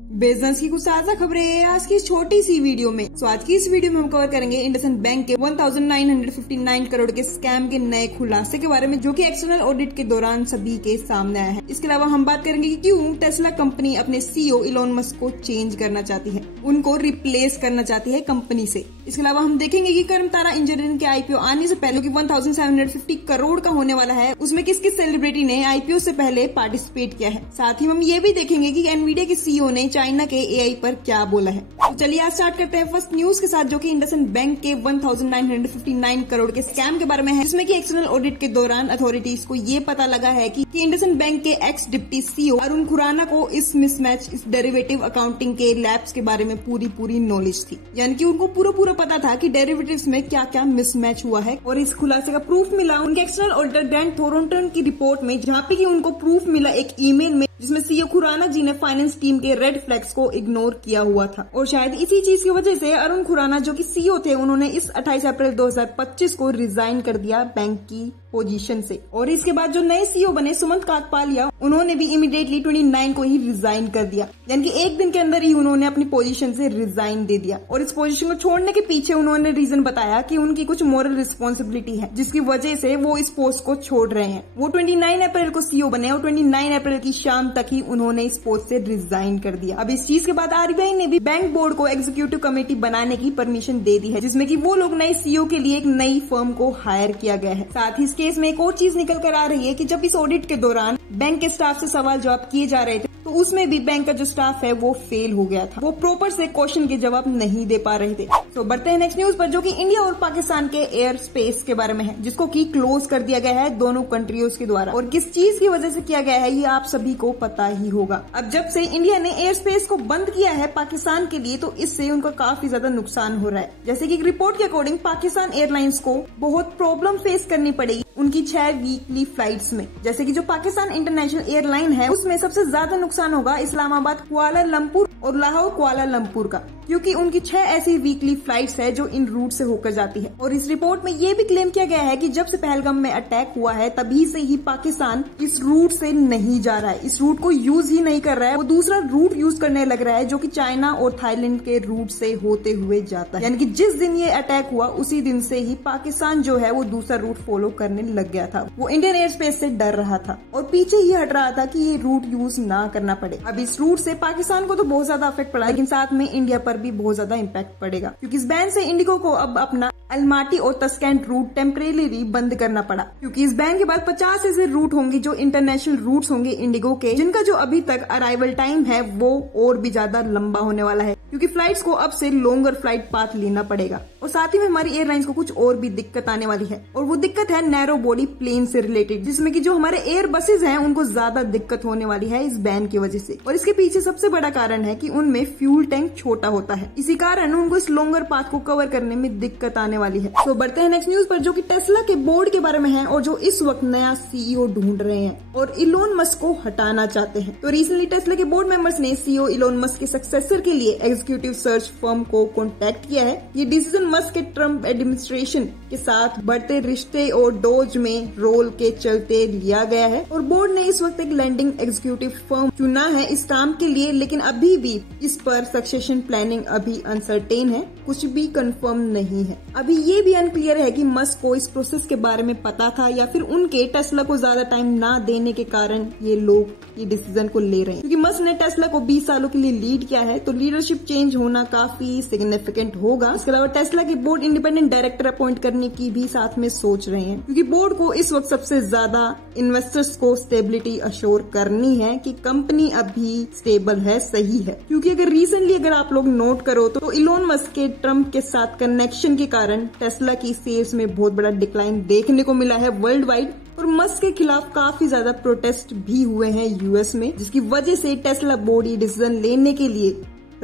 Business की कुछ ताजा खबरें आज की इस छोटी सी वीडियो में। तो आज की इस वीडियो में हम कवर करेंगे इंडसइंड बैंक के 1959 करोड़ के स्कैम के नए खुलासे के बारे में, जो कि एक्सटर्नल ऑडिट के दौरान सभी के सामने आया है। इसके अलावा हम बात करेंगे कि क्यों टेस्ला कंपनी अपने सीईओ इलॉन मस्क को चेंज करना चाहती है, उनको रिप्लेस करना चाहती है कंपनी से। इसके अलावा हम देखेंगे कि कर्मतारा इंजीनियरिंग के आईपीओ आने से पहले 1750 करोड़ का होने वाला है, उसमें किस किस सेलिब्रिटी ने आईपीओ से पहले पार्टिसिपेट किया है। साथ ही हम ये भी देखेंगे कि एनवीडिया के सीईओ ने चाइना के एआई पर क्या बोला है। तो चलिए आज स्टार्ट करते हैं फर्स्ट न्यूज के साथ, जो कि इंडसइंड बैंक के 1959 करोड़ के स्कैम के बारे में है, जिसमें कि एक्सटर्नल ऑडिट के दौरान अथॉरिटीज को ये पता लगा है कि इंडसइंड बैंक के ex deputy CEO Arun Khurana को इस मिसमैच, इस डेरिवेटिव अकाउंटिंग के लैब्स के बारे में पूरी नॉलेज थी। यानी कि उनको पूरा पता था कि डेरिवेटिव्स में क्या क्या मिसमैच हुआ है। और इस खुलासे का प्रूफ मिला उनके एक्सटर्नल ऑडिटर ग्रांट थॉर्नटन की रिपोर्ट में, जहाँ पे कि उनको प्रूफ मिला एक ईमेल में, जिसमें सीईओ खुराना जी ने फाइनेंस टीम के रेड फ्लैग्स को इग्नोर किया हुआ था। और शायद इसी चीज की वजह से अरुण खुराना जो कि सीईओ थे, उन्होंने इस 28 अप्रैल 2025 को रिजाइन कर दिया बैंक की पोजीशन से। और इसके बाद जो नए सीईओ बने सुमंत काकपालिया, उन्होंने भी इमीडिएटली 29 को ही रिजाइन कर दिया। यानी कि एक दिन के अंदर ही उन्होंने अपनी पोजीशन से रिजाइन दे दिया। और इस पोजीशन को छोड़ने के पीछे उन्होंने रीजन बताया कि उनकी कुछ मॉरल रिस्पॉन्सिबिलिटी है, जिसकी वजह से वो इस पोस्ट को छोड़ रहे हैं। वो 29 अप्रैल को सीईओ बने और 29 अप्रैल की शाम तक ही उन्होंने इस पोस्ट से रिजाइन कर दिया। अब इस चीज के बाद आरबीआई ने भी बैंक बोर्ड को एग्जीक्यूटिव कमेटी बनाने की परमिशन दे दी है, जिसमें कि वो लोग नए सीईओ के लिए एक नई फर्म को हायर किया गया है। साथ ही इस केस में एक और चीज निकल कर आ रही है कि जब इस ऑडिट के दौरान बैंक के स्टाफ से सवाल जवाब किए जा रहे थे, तो उसमें भी बैंक का जो स्टाफ है वो फेल हो गया था। वो प्रॉपर से क्वेश्चन के जवाब नहीं दे पा रहे थे। तो बढ़ते हैं नेक्स्ट न्यूज पर, जो कि इंडिया और पाकिस्तान के एयर स्पेस के बारे में है, जिसको कि क्लोज कर दिया गया है दोनों कंट्रीज के द्वारा। और किस चीज की वजह से किया गया है ये आप सभी को पता ही होगा। अब जब से इंडिया ने एयर स्पेस को बंद किया है पाकिस्तान के लिए, तो इससे उनका काफी ज्यादा नुकसान हो रहा है। जैसे कि एक रिपोर्ट के अकॉर्डिंग पाकिस्तान एयरलाइंस को बहुत प्रॉब्लम फेस करनी पड़ेगी उनकी 6 वीकली फ्लाइट्स में। जैसे कि जो पाकिस्तान इंटरनेशनल एयरलाइन है, उसमें सबसे ज्यादा नुकसान होगा इस्लामाबाद कुआलालंपुर और लाहौर कुआलालंपुर का, क्योंकि उनकी 6 ऐसी वीकली फ्लाइट्स है जो इन रूट से होकर जाती है। और इस रिपोर्ट में ये भी क्लेम किया गया है कि जब से पहलगाम में अटैक हुआ है, तभी से ही पाकिस्तान इस रूट से नहीं जा रहा है, इस रूट को यूज ही नहीं कर रहा है। वो दूसरा रूट यूज करने लग रहा है, जो कि चाइना और थाईलैंड के रूट से होते हुए जाता है। यानी कि जिस दिन ये अटैक हुआ, उसी दिन से ही पाकिस्तान जो है वो दूसरा रूट फॉलो करने लग गया था। वो इंडियन एयर स्पेस से डर रहा था और पीछे ही हट रहा था कि ये रूट यूज ना करना पड़े। अब इस रूट से पाकिस्तान को तो बहुत ज्यादा अफेक्ट पड़ा, लेकिन साथ में इंडिया पर भी बहुत ज्यादा इम्पैक्ट पड़ेगा, क्योंकि इस बैन से इंडिगो को अब अपना अलमाटी और तस्कैंट रूट टेम्परेरी बंद करना पड़ा। क्योंकि इस बैन के बाद 50 ऐसे रूट होंगे जो इंटरनेशनल रूट्स होंगे इंडिगो के, जिनका जो अभी तक अराइवल टाइम है वो और भी ज्यादा लंबा होने वाला है, क्योंकि फ्लाइट्स को अब से लॉन्गर फ्लाइट पाथ लेना पड़ेगा। और साथ ही में हमारी एयरलाइंस को कुछ और भी दिक्कत आने वाली है, और वो दिक्कत है नैरो बॉडी प्लेन से रिलेटेड, जिसमें कि जो हमारे एयर बसेज हैं उनको ज्यादा दिक्कत होने वाली है इस बैन की वजह से। और इसके पीछे सबसे बड़ा कारण है कि उनमें फ्यूल टैंक छोटा होता है, इसी कारण उनको इस लॉन्गर पाथ को कवर करने में दिक्कत आने वाली है। तो बढ़ते हैं नेक्स्ट न्यूज पर, जो कि टेस्ला के बोर्ड के बारे में है, और जो इस वक्त नया सीईओ ढूंढ रहे हैं और इलोन मस्क को हटाना चाहते हैं। तो रिसेंटली टेस्ला के बोर्ड मेंबर्स ने सीईओ इलोन मस्क के सक्सेसर के लिए एग्जीक्यूटिव सर्च फर्म को कॉन्टेक्ट किया है। ये डिसीजन मस्क के ट्रम्प एडमिनिस्ट्रेशन के साथ बढ़ते रिश्ते और डोज में रोल के चलते लिया गया है। और बोर्ड ने इस वक्त एक लैंडिंग एग्जीक्यूटिव फर्म चुना है इस काम के लिए, लेकिन अभी भी इस पर सक्सेशन प्लानिंग अभी अनसर्टेन है, कुछ भी कंफर्म नहीं है। अभी ये भी अनक्लियर है कि मस्क को इस प्रोसेस के बारे में पता था, या फिर उनके टेस्ला को ज्यादा टाइम ना देने के कारण ये लोग ये डिसीजन को ले रहे हैं। क्योंकि मस्क ने टेस्ला को 20 सालों के लिए लीड किया है, तो लीडरशिप चेंज होना काफी सिग्निफिकेंट होगा। इसके अलावा टेस्ला की बोर्ड इंडिपेंडेंट डायरेक्टर अपॉइंट करने की भी साथ में सोच रहे हैं, क्योंकि बोर्ड को इस वक्त सबसे ज्यादा इन्वेस्टर्स को स्टेबिलिटी अश्योर करनी है कि कंपनी अभी स्टेबल है, सही है। क्योंकि अगर रिसेंटली अगर आप लोग नोट करो तो इलोन मस्क के ट्रम्प के साथ कनेक्शन के कारण टेस्ला की सेल्स में बहुत बड़ा डिक्लाइन देखने को मिला है वर्ल्ड वाइड। और मस्क के खिलाफ काफी ज्यादा प्रोटेस्ट भी हुए हैं यूएस में, जिसकी वजह से टेस्ला बोर्ड ये डिसीजन लेने के लिए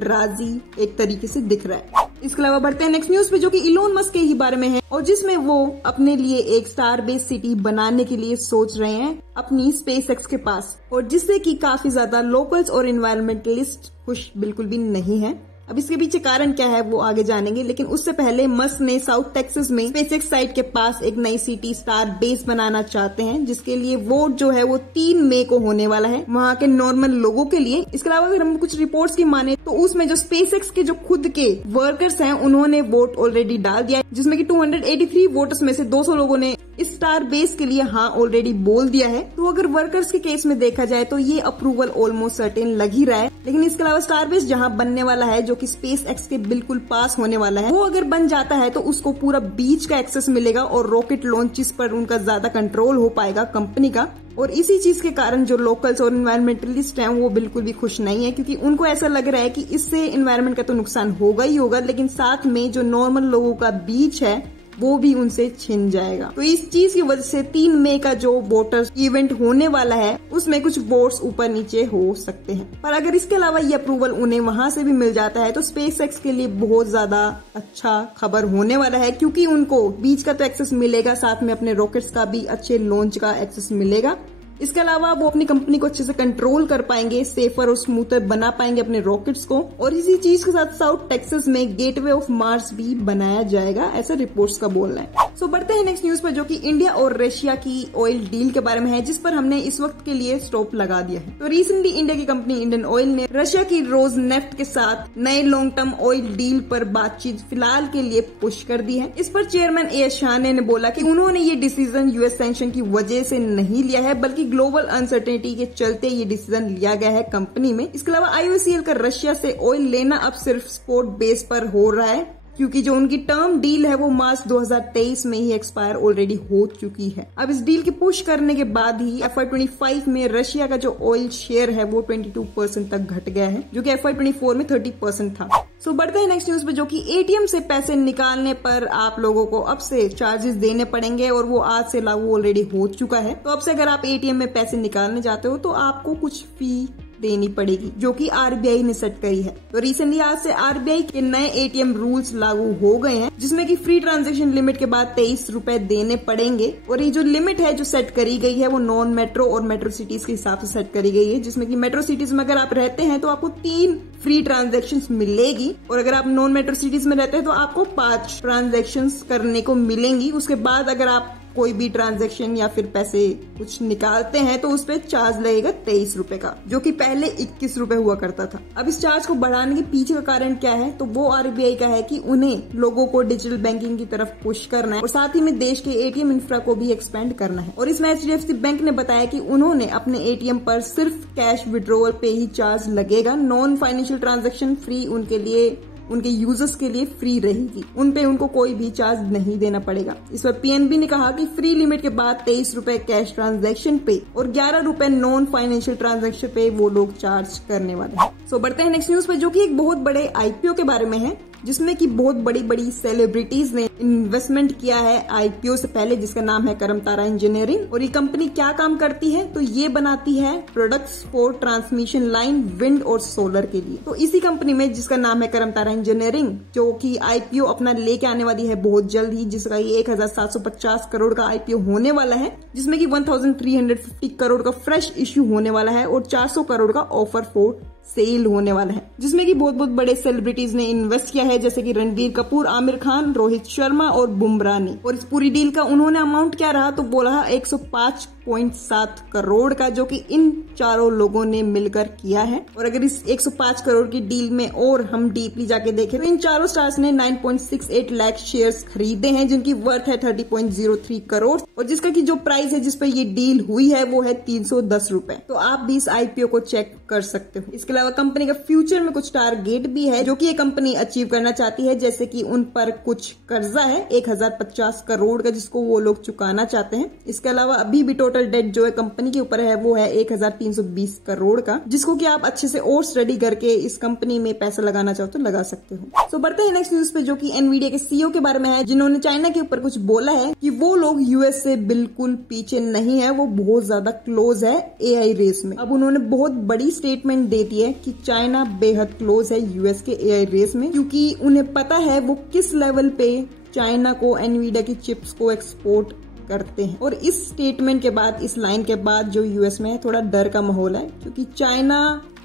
राजी एक तरीके से दिख रहा है। इसके अलावा बढ़ते हैं नेक्स्ट न्यूज पे, जो कि इलोन मस्क के ही बारे में है, और जिसमें वो अपने लिए एक स्टार बेस्ड सिटी बनाने के लिए सोच रहे हैं अपनी स्पेसएक्स के पास, और जिससे कि काफी ज्यादा लोकल्स और एनवायरमेंटलिस्ट खुश बिल्कुल भी नहीं है। अब इसके पीछे कारण क्या है वो आगे जानेंगे, लेकिन उससे पहले मस्क ने साउथ टेक्सास में स्पेसएक्स साइट के पास एक नई सिटी स्टार बेस बनाना चाहते हैं, जिसके लिए वोट जो है वो 3 मई को होने वाला है वहाँ के नॉर्मल लोगों के लिए। इसके अलावा अगर हम कुछ रिपोर्ट्स की माने तो उसमें जो स्पेसएक्स के जो खुद के वर्कर्स हैं उन्होंने वोट ऑलरेडी डाल दिया है, जिसमें कि 283 वोटर्स में से 200 लोगों ने इस स्टार बेस के लिए हाँ ऑलरेडी बोल दिया है। तो अगर वर्कर्स के केस में देखा जाए तो ये अप्रूवल ऑलमोस्ट सर्टेन लग ही रहा है। लेकिन इसके अलावा स्टार बेस जहाँ बनने वाला है, जो कि स्पेस एक्स के बिल्कुल पास होने वाला है, वो अगर बन जाता है तो उसको पूरा बीच का एक्सेस मिलेगा और रॉकेट लॉन्चेस पर उनका ज्यादा कंट्रोल हो पाएगा कंपनी का। और इसी चीज के कारण जो लोकल्स और एनवायरमेंटलिस्ट हैं वो बिल्कुल भी खुश नहीं है, क्योंकि उनको ऐसा लग रहा है कि इससे एनवायरमेंट का तो नुकसान होगा ही होगा, लेकिन साथ में जो नॉर्मल लोगों का बीच है वो भी उनसे छिन जाएगा। तो इस चीज की वजह से 3 मई का जो वोटर्स इवेंट होने वाला है उसमें कुछ वोट्स ऊपर नीचे हो सकते हैं। पर अगर इसके अलावा ये अप्रूवल उन्हें वहां से भी मिल जाता है तो स्पेसएक्स के लिए बहुत ज्यादा अच्छा खबर होने वाला है, क्योंकि उनको बीच का तो एक्सेस मिलेगा, साथ में अपने रॉकेट्स का भी अच्छे लॉन्च का एक्सेस मिलेगा। इसके अलावा वो अपनी कंपनी को अच्छे से कंट्रोल कर पाएंगे, सेफर और स्मूथर बना पाएंगे अपने रॉकेट्स को। और इसी चीज के साथ साउथ टेक्सास में गेटवे ऑफ मार्स भी बनाया जाएगा, ऐसा रिपोर्ट्स का बोलना है। सो बढ़ते हैं नेक्स्ट न्यूज पर, जो कि इंडिया और रशिया की ऑयल डील के बारे में है, जिस पर हमने इस वक्त के लिए स्टॉप लगा दिया है। तो रिसेंटली इंडिया की कंपनी इंडियन ऑयल ने रशिया की रोज नेफ्ट के साथ नए लॉन्ग टर्म ऑयल डील पर बातचीत फिलहाल के लिए पुश कर दी है। इस पर चेयरमैन एएस शाने ने बोला कि उन्होंने ये डिसीजन यूएस सैंक्शन की वजह से नहीं लिया है, बल्कि ग्लोबल अनसर्टेनिटी के चलते ये डिसीजन लिया गया है कंपनी में। इसके अलावा आईओसीएल का रशिया से ऑयल लेना अब सिर्फ स्पॉट बेस पर हो रहा है, क्योंकि जो उनकी टर्म डील है वो मार्च 2023 में ही एक्सपायर ऑलरेडी हो चुकी है। अब इस डील की पुश करने के बाद ही FY25 में रशिया का जो ऑयल शेयर है वो 22% तक घट गया है, जो कि FY24 में 30% था। सो बढ़ते हैं नेक्स्ट न्यूज पे, जो कि एटीएम से पैसे निकालने पर आप लोगों को अब से चार्जेस देने पड़ेंगे और वो आज से लागू ऑलरेडी हो चुका है। तो अब से अगर आप एटीएम में पैसे निकालने जाते हो तो आपको कुछ फी देनी पड़ेगी, जो कि आरबीआई ने सेट करी है। तो रिसेंटली आज से आरबीआई के नए एटीएम रूल्स लागू हो गए हैं, जिसमें कि फ्री ट्रांजैक्शन लिमिट के बाद 23 रुपए देने पड़ेंगे। और ये जो लिमिट है जो सेट करी गई है वो नॉन मेट्रो और मेट्रो सिटीज के हिसाब से सेट करी गई है, जिसमें कि मेट्रो सिटीज में अगर आप रहते हैं तो आपको 3 फ्री ट्रांजैक्शन मिलेगी, और अगर आप नॉन मेट्रो सिटीज में रहते हैं तो आपको 5 ट्रांजैक्शन करने को मिलेंगी। उसके बाद अगर आप कोई भी ट्रांजैक्शन या फिर पैसे कुछ निकालते हैं तो उस पर चार्ज लगेगा 23 रुपए का, जो कि पहले 21 रुपए हुआ करता था। अब इस चार्ज को बढ़ाने के पीछे का कारण क्या है, तो वो आरबीआई का है कि उन्हें लोगों को डिजिटल बैंकिंग की तरफ पुश करना है और साथ ही में देश के एटीएम इंफ्रा को भी एक्सपेंड करना है। और इसमें एचडीएफसी बैंक ने बताया कि उन्होंने अपने एटीएम पर सिर्फ कैश विड्रॉवल पे ही चार्ज लगेगा, नॉन फाइनेंशियल ट्रांजेक्शन फ्री उनके लिए, उनके यूजर्स के लिए फ्री रहेगी, उन पे उनको कोई भी चार्ज नहीं देना पड़ेगा। इस पर पीएनबी ने कहा कि फ्री लिमिट के बाद 23 रुपए कैश ट्रांजैक्शन पे और 11 रुपए नॉन फाइनेंशियल ट्रांजैक्शन पे वो लोग चार्ज करने वाले हैं। सो बढ़ते हैं नेक्स्ट न्यूज पे, जो कि एक बहुत बड़े आईपीओ के बारे में है, जिसमें कि बहुत बड़ी बड़ी सेलिब्रिटीज ने इन्वेस्टमेंट किया है आईपीओ से पहले, जिसका नाम है करमतारा इंजीनियरिंग। और ये कंपनी क्या काम करती है, तो ये बनाती है products for transmission line wind और सोलर के लिए। तो इसी कंपनी में, जिसका नाम है करमतारा इंजीनियरिंग, जो कि आईपीओ अपना लेके आने वाली है बहुत जल्द ही, जिसका ये 1750 करोड़ का आईपीओ होने वाला है, जिसमें कि 1350 करोड़ का फ्रेश इश्यू होने वाला है और 400 करोड़ का ऑफर फॉर सेल होने वाला है, जिसमें कि बहुत बहुत बड़े सेलिब्रिटीज ने इन्वेस्ट किया है, जैसे कि रणवीर कपूर, आमिर खान, रोहित शर्मा और बुमराह ने। और इस पूरी डील का उन्होंने अमाउंट क्या रहा, तो बोला 105.7 करोड़ का, जो कि इन चारों लोगों ने मिलकर किया है। और अगर इस 105 करोड़ की डील में और हम डीपली जाके देखें तो इन चारों स्टार्स ने 9.68 लाख शेयर्स खरीदे हैं, जिनकी वर्थ है 30.03 करोड़, और जिसका की जो प्राइस है जिस पर ये डील हुई है वो है 310 रुपए। तो आप भी इस आईपीओ को चेक कर सकते हो। इसके अलावा कंपनी का फ्यूचर में कुछ टारगेट भी है जो कि ये कंपनी अचीव करना चाहती है, जैसे कि उन पर कुछ कर्जा है 1050 करोड़ का, जिसको वो लोग चुकाना चाहते हैं। इसके अलावा अभी भी टोटल डेट जो है कंपनी के ऊपर है वो है 1320 करोड़ का, जिसको कि आप अच्छे से और स्टडी करके इस कंपनी में पैसा लगाना चाहो तो लगा सकते हो। सो बढ़ते हैं नेक्स्ट न्यूज पे, जो कि एनवीडिया के सीईओ के बारे में है, जिन्होंने चाइना के ऊपर कुछ बोला है कि वो लोग यूएस से बिल्कुल पीछे नहीं है, वो बहुत ज्यादा क्लोज है एआई रेस में। अब उन्होंने बहुत बड़ी स्टेटमेंट दे दी है कि चाइना बेहद क्लोज है यूएस के एआई रेस में, क्योंकि उन्हें पता है वो किस लेवल पे चाइना को एनवीडिया की चिप्स को एक्सपोर्ट करते हैं। और इस स्टेटमेंट के बाद, इस लाइन के बाद जो यूएस में है थोड़ा डर का माहौल है, क्योंकि चाइना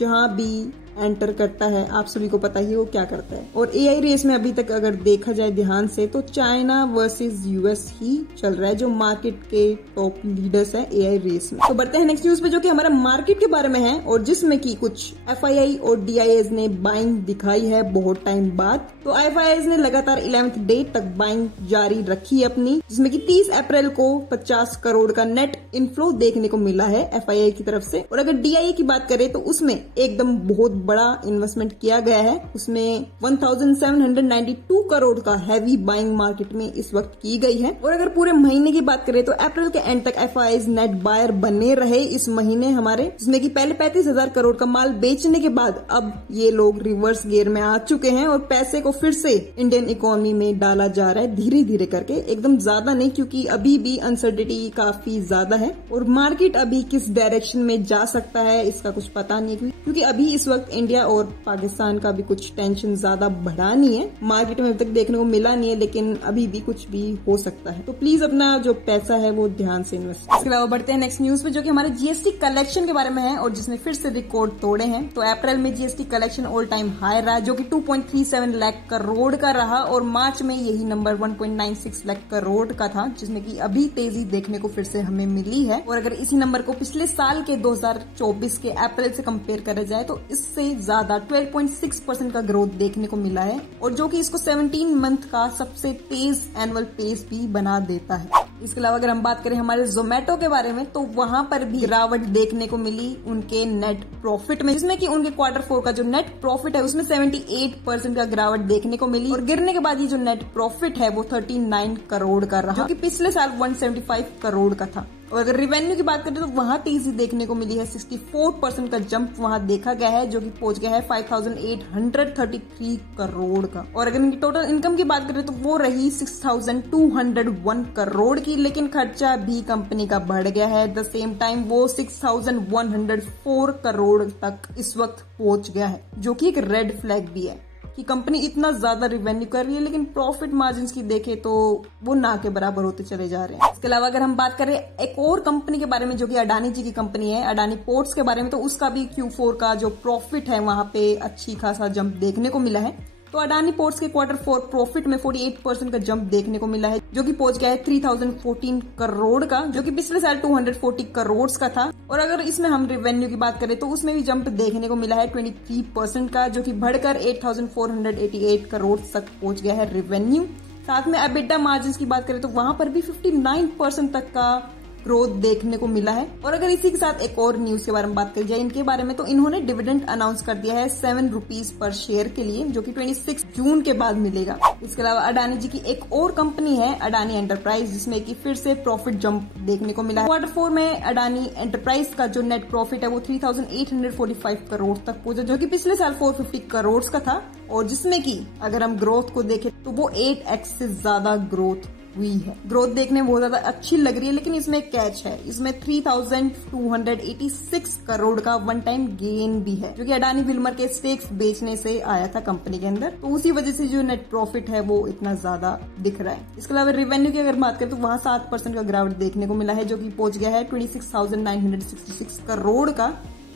जहां भी एंटर करता है, आप सभी को पता ही वो क्या करता है। और एआई रेस में अभी तक अगर देखा जाए ध्यान से तो चाइना वर्सेस यूएस ही चल रहा है, जो मार्केट के टॉप लीडर्स है एआई रेस में। तो बढ़ते हैं नेक्स्ट न्यूज पे, जो कि हमारा मार्केट के बारे में है और जिसमें की कुछ एफआईआई और डीआईएस ने बाइंग दिखाई है बहुत टाइम बाद। तो एफआईआई ने लगातार 11th डे तक बाइंग जारी रखी अपनी, जिसमें कि 30 अप्रैल को 50 करोड़ का नेट इनफ्लो देखने को मिला है एफआईआई की तरफ से। और अगर डीआईए की बात करें तो उसमें एकदम बहुत बड़ा इन्वेस्टमेंट किया गया है, उसमें 1792 करोड़ का हैवी बाइंग मार्केट में इस वक्त की गई है। और अगर पूरे महीने की बात करें तो अप्रैल के एंड तक एफआईआई नेट बायर बने रहे इस महीने हमारे, जिसमें कि पहले 35,000 करोड़ का माल बेचने के बाद अब ये लोग रिवर्स गियर में आ चुके हैं और पैसे को फिर से इंडियन इकोनॉमी में डाला जा रहा है धीरे धीरे करके, एकदम ज्यादा नहीं, क्योंकि अभी भी अनसर्टेनिटी काफी ज्यादा है और मार्केट अभी किस डायरेक्शन में जा सकता है इसका कुछ पता नहीं, क्योंकि अभी इस वक्त इंडिया और पाकिस्तान का भी कुछ टेंशन ज्यादा बढ़ा नहीं है, मार्केट में अभी तक देखने को मिला नहीं है, लेकिन अभी भी कुछ भी हो सकता है। तो प्लीज अपना जो पैसा है वो ध्यान से इन्वेस्ट। इसके अलावा बढ़ते हैं नेक्स्ट न्यूज पे, जो कि हमारे जीएसटी कलेक्शन के बारे में है और जिसने फिर से रिकॉर्ड तोड़े हैं। तो अप्रैल में GST collection all time high रहा, जो कि 2.37 लाख करोड़ का रहा और मार्च में यही नंबर 1.96 लाख करोड़ का था, जिसमें कि अभी तेजी देखने को फिर से हमें मिली है। और अगर इसी नंबर को पिछले साल के 2024 के अप्रैल से कंपेयर करा जाए तो इससे ज्यादा 12.6% का ग्रोथ देखने को मिला है, और जो कि इसको 17 मंथ का सबसे तेज एनुअल पेस भी बना देता है। इसके अलावा अगर हम बात करें हमारे जोमेटो के बारे में तो वहां पर भी गिरावट देखने को मिली उनके नेट प्रॉफिट में, जिसमें कि उनके Q4 का जो नेट प्रॉफिट है उसमें 78% का गिरावट देखने को मिली। और गिरने के बाद ये जो नेट प्रॉफिट है वो 39 करोड़ का रहा, जो कि पिछले साल 175 करोड़ का था। और अगर रिवेन्यू की बात करें तो वहां तेजी देखने को मिली है, 64% का जंप वहां देखा गया है, जो कि पहुंच गया है 5,833 करोड़ का। और अगर इनकी टोटल इनकम की बात करें तो वो रही 6,201 करोड़ की, लेकिन खर्चा भी कंपनी का बढ़ गया है। एट द सेम टाइम वो 6,104 करोड़ तक इस वक्त पहुंच गया है, जो कि एक रेड फ्लैग भी है कि कंपनी इतना ज्यादा रिवेन्यू कर रही है लेकिन प्रॉफिट मार्जिन्स की देखे तो वो ना के बराबर होते चले जा रहे हैं। इसके अलावा अगर हम बात करें एक और कंपनी के बारे में, जो कि अडानी जी की कंपनी है, अडानी पोर्ट्स के बारे में, तो उसका भी Q4 का जो प्रॉफिट है वहां पे अच्छी खासा जंप देखने को मिला है। तो अडानी पोर्ट्स के Q4 प्रॉफिट में 48% का जंप देखने को मिला है, जो कि पहुंच गया है 3,014 करोड़ का, जो कि पिछले साल 240 करोड़ का था। और अगर इसमें हम रिवेन्यू की बात करें तो उसमें भी जंप देखने को मिला है 23% का, जो कि बढ़कर 8,488 करोड़ तक पहुंच गया है रिवेन्यू। साथ में एबिटा मार्जिन की बात करें तो वहां पर भी 59% तक का ग्रोथ देखने को मिला है। और अगर इसी के साथ एक और न्यूज के बारे में बात करी जाए इनके बारे में, तो इन्होंने डिविडेंड अनाउंस कर दिया है 7 रुपीज पर शेयर के लिए, जो कि 26 जून के बाद मिलेगा। इसके अलावा अडानी जी की एक और कंपनी है अडानी एंटरप्राइज, जिसमें कि फिर से प्रॉफिट जंप देखने को मिला है। Q4 में अडानी एंटरप्राइज का जो नेट प्रॉफिट है वो 3,845 करोड़ तक पहुंचा, जो कि पिछले साल 450 करोड़ का था। और जिसमें कि अगर हम ग्रोथ को देखें तो वो 8x से ज्यादा ग्रोथ हुई है। ग्रोथ देखने में बहुत ज्यादा अच्छी लग रही है, लेकिन इसमें कैच है, इसमें 3,286 करोड़ का वन टाइम गेन भी है, जो कि अडानी विल्मर के स्टेक्स बेचने से आया था कंपनी के अंदर। तो उसी वजह से जो नेट प्रॉफिट है वो इतना ज्यादा दिख रहा है। इसके अलावा रेवेन्यू की अगर बात करें तो वहां 7% का गिरावट देखने को मिला है, जो कि पहुंच गया है 26,966 करोड़ का।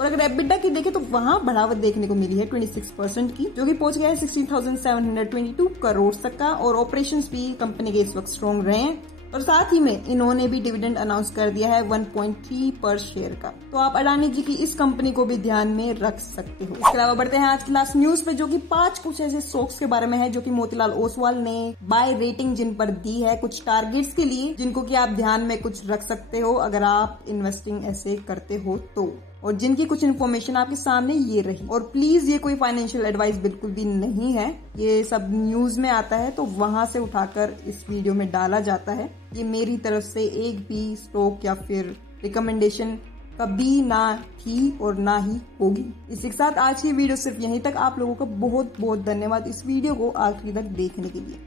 और अगर एबिटा की देखें तो वहां बढ़ावत देखने को मिली है 26% की, जो कि पहुंच गया है 16,722 करोड़ तक का। और ऑपरेशंस भी कंपनी के इस वक्त स्ट्रॉन्ग रहे हैं। और साथ ही में इन्होंने भी डिविडेंड अनाउंस कर दिया है 1.3 पर शेयर का। तो आप अडानी जी की इस कंपनी को भी ध्यान में रख सकते हो। इसके अलावा बढ़ते हैं आज की लास्ट न्यूज पे, जो कि 5 कुछ ऐसे स्टॉक्स के बारे में है जो कि मोतीलाल ओसवाल ने बाय रेटिंग जिन पर दी है कुछ टारगेट्स के लिए, जिनको कि आप ध्यान में कुछ रख सकते हो अगर आप इन्वेस्टिंग ऐसे करते हो तो। और जिनकी कुछ इन्फॉर्मेशन आपके सामने ये रही। और प्लीज ये कोई फाइनेंशियल एडवाइस बिल्कुल भी नहीं है, ये सब न्यूज में आता है तो वहां से उठाकर इस वीडियो में डाला जाता है। ये मेरी तरफ से एक भी स्टॉक या फिर रिकमेंडेशन कभी ना थी और ना ही होगी। इसी के साथ आज की वीडियो सिर्फ यहीं तक। आप लोगों का बहुत बहुत धन्यवाद इस वीडियो को आखिरी तक देखने के लिए।